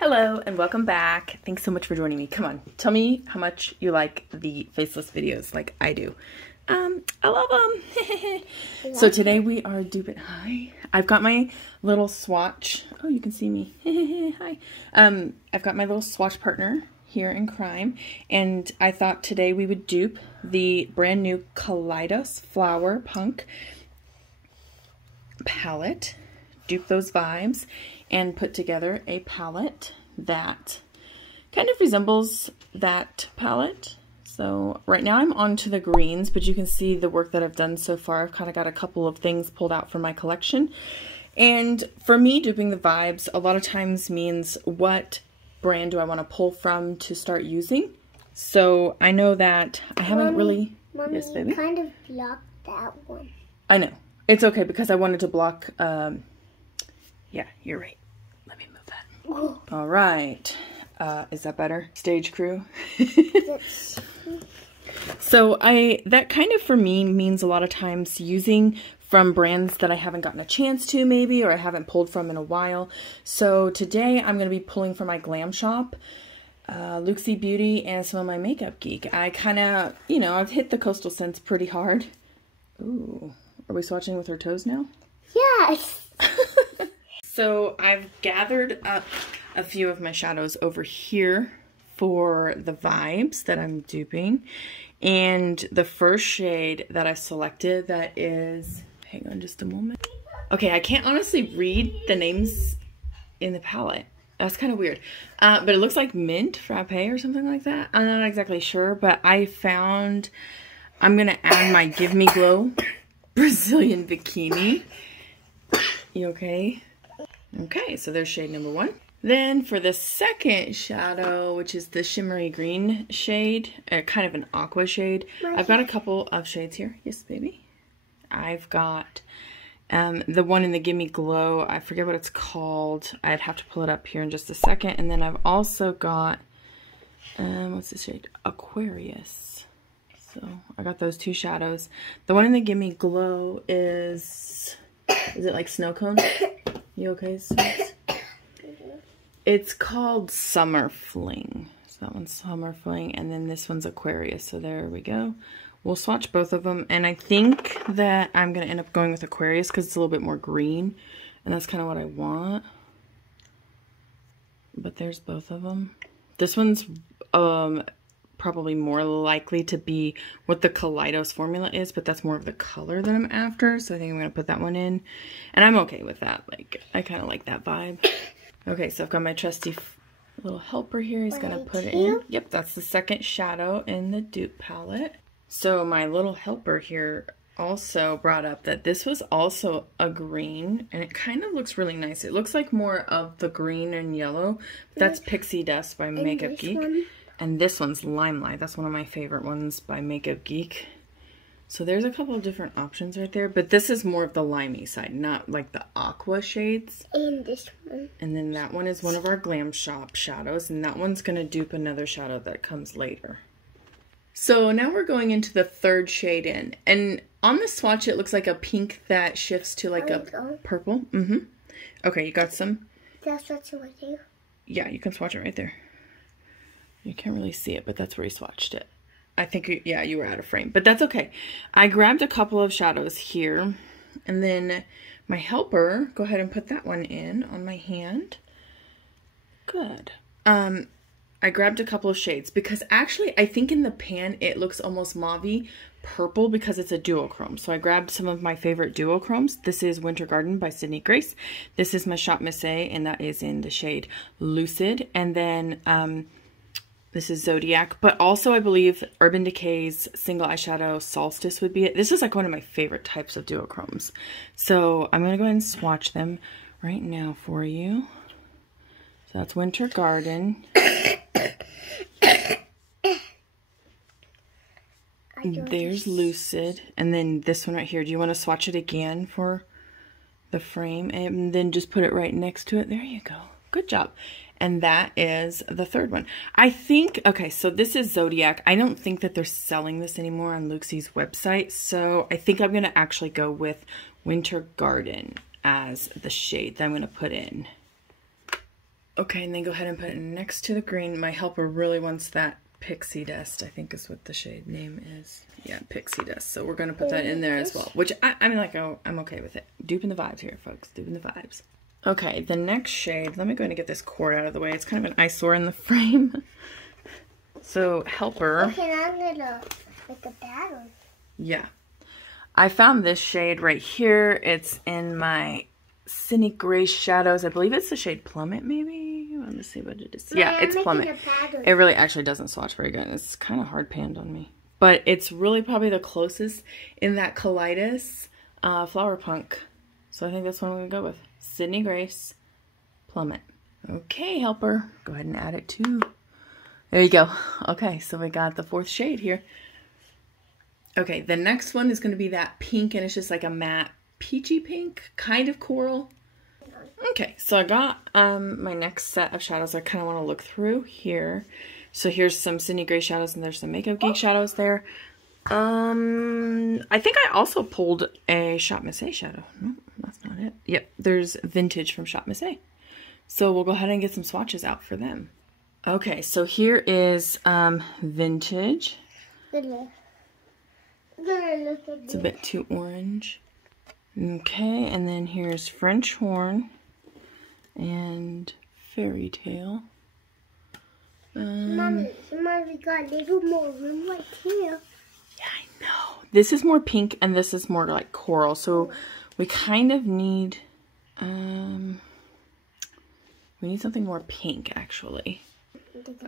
Hello and welcome back. Thanks so much for joining me. Come on, tell me how much you like the faceless videos like I do. I love them. So today we are duping. Hi. I've got my little swatch. Oh, you can see me. Hi. I've got my little swatch partner here in crime, and I thought today we would dupe the brand new Kaleidos Flower Punk palette, dupe those vibes, and put together a palette that kind of resembles that palette. So right now I'm on to the greens, but you can see the work that I've done so far. I've kind of got a couple of things pulled out from my collection. And for me, duping the vibes a lot of times means what brand do I want to pull from to start using. So I know that I haven't really... Mommy, yes, baby? you kind of blocked that one. I know. It's okay because I wanted to block... yeah, you're right. Let me move that. Oh. All right. Is that better? Stage crew. So that kind of for me means a lot of times using from brands that I haven't gotten a chance to maybe, or I haven't pulled from in a while. So today I'm going to be pulling from my Glam Shop, Luxie Beauty, and some of my Makeup Geek. I kind of, I've hit the coastal scents pretty hard. Ooh, are we swatching with our toes now? Yes. So I've gathered up a few of my shadows over here for the vibes that I'm duping. And the first shade that I selected that is, hang on just a moment. Okay, I can't honestly read the names in the palette. That's kind of weird. But it looks like mint frappe or something like that. I'm not exactly sure, but I found, I'm gonna add my Give Me Glow Brazilian Bikini. You okay? Okay, so there's shade number one. Then for the second shadow, which is the shimmery green shade, kind of an aqua shade, I've got a couple of shades here. Yes, baby. I've got the one in the Gimme Glow. I forget what it's called. I'd have to pull it up here in just a second. And then I've also got, what's this shade? Aquarius. So I got those two shadows. The one in the Gimme Glow is it like Snow Cone? You okay, Sis? It's called Summer Fling. So that one's Summer Fling, and then this one's Aquarius. So there we go. We'll swatch both of them, and I think that I'm going to end up going with Aquarius because it's a little bit more green, and that's kind of what I want. But there's both of them. This one's probably more likely to be what the Kaleidos formula is, but that's more of the color that I'm after, so I think I'm going to put that one in. And I'm okay with that. Like, I kind of like that vibe. Okay, so I've got my trusty little helper here. He's going to put it in. Yep, that's the second shadow in the dupe palette. So my little helper here also brought up that this was also a green, and it kind of looks really nice. It looks like more of the green and yellow. That's Pixie Dust by Makeup Geek. And this one's Limelight. That's one of my favorite ones by Makeup Geek. So there's a couple of different options right there. But this is more of the limey side, not like the aqua shades. And this one. And then that one is one of our Glam Shop shadows. And that one's going to dupe another shadow that comes later. So now we're going into the third shade in. And on the swatch, it looks like a pink that shifts to like a purple. Okay, you got some? That's what's right there. Yeah, you can swatch it right there. You can't really see it, but that's where you swatched it. I think, yeah, you were out of frame, but that's okay. I grabbed a couple of shadows here, and then my helper, go ahead and put that one in on my hand. Good. I grabbed a couple of shades because actually I think in the pan it looks almost mauve-y purple because it's a duochrome. So I grabbed some of my favorite duochromes. This is Winter Garden by Sydney Grace. This is my Shop Miss A, and that is in the shade Lucid. And then this is Zodiac, but also I believe Urban Decay's single eyeshadow Solstice would be it. This is like one of my favorite types of duochromes. So I'm going to go ahead and swatch them right now for you. So that's Winter Garden. There's Lucid. And then this one right here. Do you want to swatch it again for the frame? And then just put it right next to it. There you go. Good job. And that is the third one. I think, okay, so this is Zodiac. I don't think that they're selling this anymore on Luxie's website. So I think I'm going to actually go with Winter Garden as the shade that I'm going to put in. Okay, and then go ahead and put it next to the green. My helper really wants that Pixie Dust, I think is what the shade name is. Yeah, Pixie Dust. So we're going to put that in there as well, which I mean, like, oh, I'm okay with it. Duping the vibes here, folks. Duping the vibes. Okay, the next shade, let me go ahead and get this cord out of the way. It's kind of an eyesore in the frame. So, helper. Okay, now I'm going to make a pattern. Yeah. I found this shade right here. It's in my Cynic Gray Shadows. I believe it's the shade Plummet, maybe? Let me see what it is. Yeah, it's Plummet. It really actually doesn't swatch very good. It's kind of hard panned on me. But it's really probably the closest in that Kaleidos Flower Punk. So I think that's what I'm going to go with. Sydney Grace Plummet. Okay, helper. Go ahead and add it too. There you go. Okay, so we got the fourth shade here. Okay, the next one is going to be that pink, and it's just like a matte peachy pink, kind of coral. Okay, so I got my next set of shadows I kind of want to look through here. So here's some Sydney Gray shadows, and there's some Makeup Geek shadows there. I think I also pulled a Shop Miss A shadow. No, that's not it. Yep, there's Vintage from Shop Miss A. So we'll go ahead and get some swatches out for them. Okay, so here is Vintage. It's a bit too orange. Okay, and then here's French Horn and Fairy Tale. Mommy, we got a little more room right here. Yeah, I know. This is more pink and this is more like coral. So we kind of need, we need something more pink actually.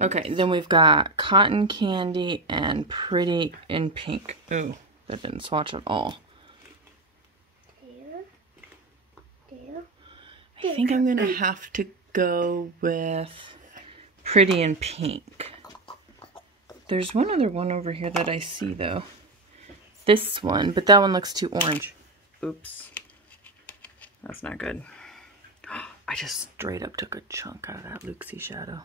Okay, then we've got Cotton Candy and Pretty in Pink. Ooh, that didn't swatch at all. I think I'm gonna have to go with Pretty in Pink. There's one other one over here that I see though. This one, but that one looks too orange. Oops. That's not good. I just straight up took a chunk out of that Luxie shadow.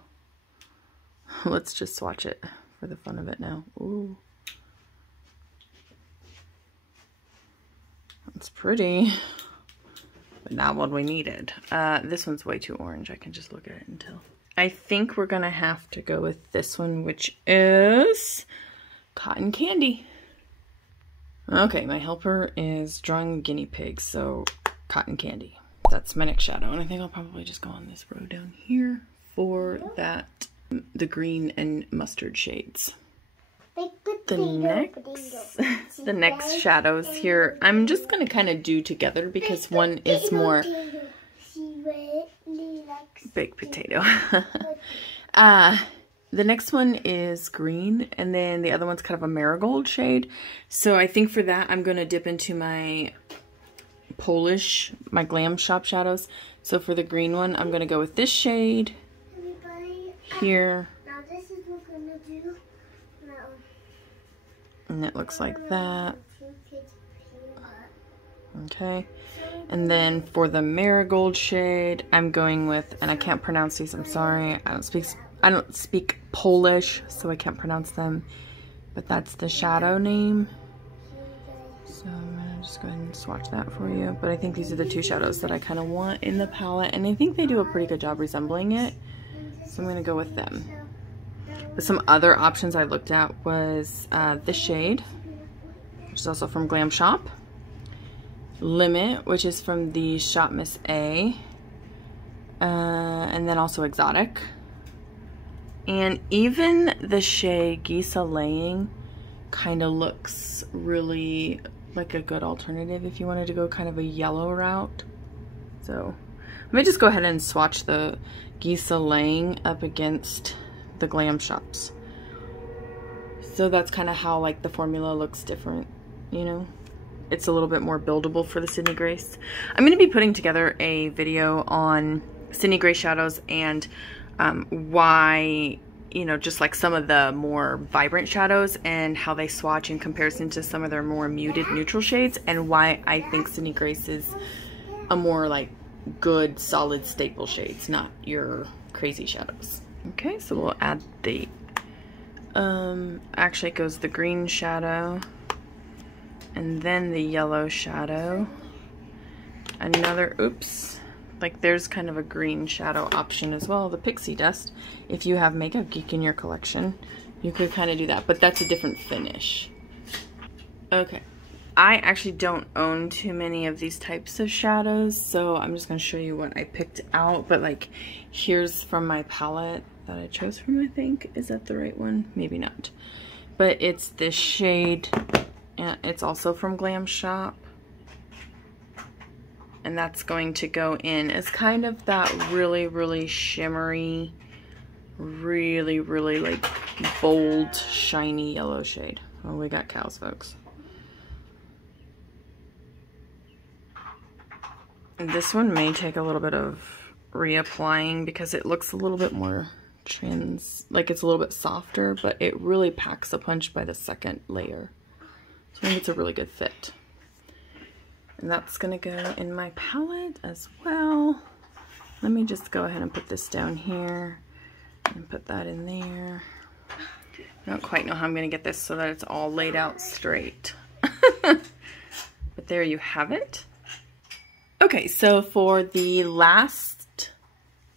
Let's just swatch it for the fun of it now. Ooh. That's pretty. But not what we needed. This one's way too orange. I can just look at it and tell. I think we're gonna have to go with this one, which is Cotton Candy. Okay, my helper is drawing guinea pigs, so Cotton Candy. That's my next shadow, and I think I'll probably just go on this row down here for that, the green and mustard shades. The next shadows here, I'm just gonna kind of do together because one is more baked potato. The next one is green, and then the other one's kind of a marigold shade. So I think for that, I'm gonna dip into my my Glam Shop shadows. So for the green one, I'm gonna go with this shade here. Now this is what we're gonna do. And it looks like that. Okay. And then for the marigold shade, I'm going with, and I can't pronounce these, I'm sorry. I don't speak Polish, so I can't pronounce them. But that's the shadow name. So I'm gonna just go ahead and swatch that for you. But I think these are the two shadows that I kind of want in the palette, and I think they do a pretty good job resembling it. So I'm gonna go with them. But some other options I looked at was this shade, which is also from Glam Shop. Limit, which is from the Shop Miss A. And then also Exotic. And even the shade Gisa Laying kind of looks really like a good alternative if you wanted to go kind of a yellow route. So let me just go ahead and swatch the Gisa Laying up against the Glam Shops. So that's kind of how like the formula looks different, you know. It's a little bit more buildable for the Sydney Grace. I'm going to be putting together a video on Sydney Grace shadows and why, you know, just like some of the more vibrant shadows and how they swatch in comparison to some of their more muted neutral shades, and why I think Sydney Grace is a more like good solid staple shades, not your crazy shadows. Okay, so we'll add the actually it goes the green shadow and then the yellow shadow, another Like there's kind of a green shadow option as well, the Pixie Dust. If you have Makeup Geek in your collection, you could kind of do that, but that's a different finish. Okay, I actually don't own too many of these types of shadows, so I'm just going to show you what I picked out. But like, here's from my palette that I chose from, I think. Is that the right one? Maybe not. But it's this shade, and it's also from Glam Shop. And that's going to go in as kind of that really, really shimmery, really, really like bold, shiny yellow shade. Oh, we got cows, folks. And this one may take a little bit of reapplying because it looks a little bit more like it's a little bit softer, but it really packs a punch by the second layer. So I think it's a really good fit. And that's gonna go in my palette as well. Let me just go ahead and put this down here and put that in there. I don't quite know how I'm gonna get this so that it's all laid out straight. But there you have it. Okay, so for the last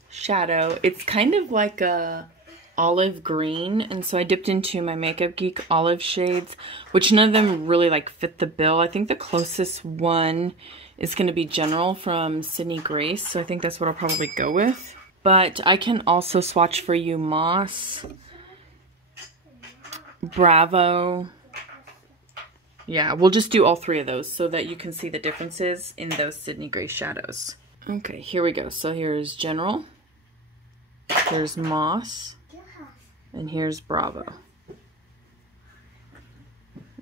shadow, it's kind of like a olive green, and so I dipped into my Makeup Geek olive shades, which none of them really like fit the bill. I think the closest one is going to be General from Sydney Grace, so I think that's what I'll probably go with. But I can also swatch for you Moss, Bravo. Yeah, we'll just do all three of those so that you can see the differences in those Sydney Grace shadows. Okay, here we go. So here's General, here's Moss, and here's Bravo.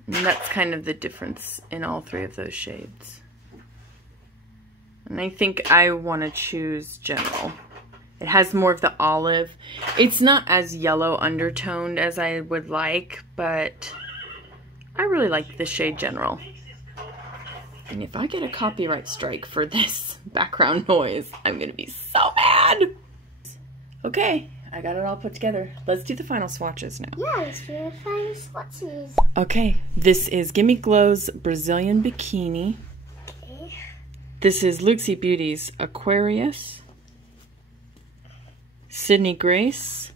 And that's kind of the difference in all three of those shades. And I think I want to choose General. It has more of the olive. It's not as yellow undertoned as I would like, but I really like the shade General. And if I get a copyright strike for this background noise, I'm gonna be so mad. Okay, I got it all put together. Let's do the final swatches now. Yeah, let's do the final swatches. Okay, this is Gimme Glow's Brazilian Bikini. Okay. This is Luxie Beauty's Aquarius. Sydney Grace,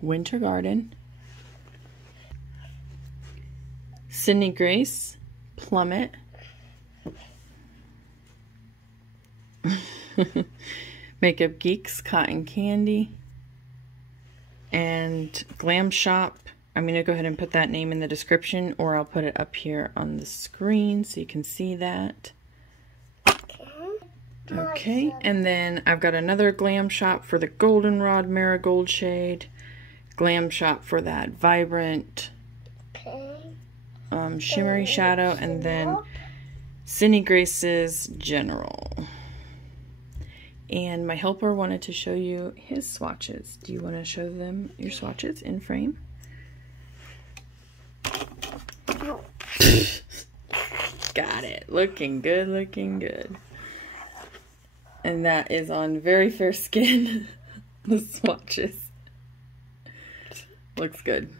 Winter Garden. Sydney Grace, Plummet. Makeup Geek's Cotton Candy. And Glam Shop, I'm going to go ahead and put that name in the description, or I'll put it up here on the screen so you can see that. Okay, and then I've got another Glam Shop for the Goldenrod Marigold shade. Glam Shop for that vibrant shimmery shadow, and then Sydney Grace's General. And my helper wanted to show you his swatches. Do you want to show them your swatches in frame? Got it. Looking good, looking good. And that is on very fair skin. The swatches. Looks good.